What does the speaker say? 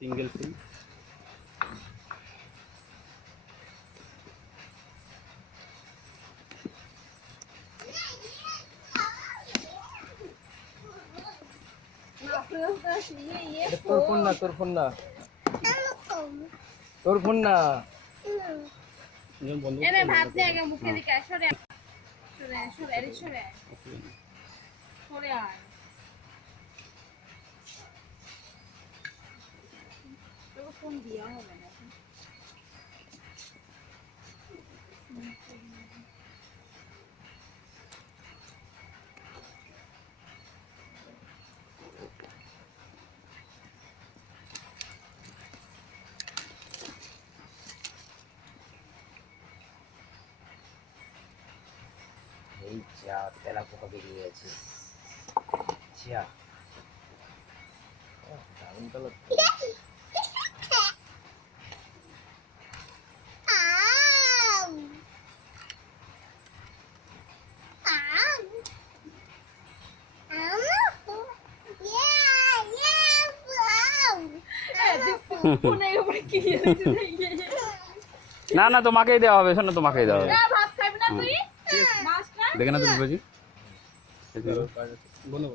Single ফুল। তোর phone না, তোর ফোন না, তোর ফোন না। এনে ভাত দিয়ে আগে মুখে দিকে সরে সরে সরে সরে সরে আয় তোকে ফোন দিয়া হবে না এই যা তেলা পোকা বেরিয়ে গেছে। যা দারুণ কালার। না না তোমাকেই দেওয়া হবে, শোনো তোমাকেই দেওয়া হবে। ভাত খাবি না তুই? দেখে না তুমি বুঝি বলো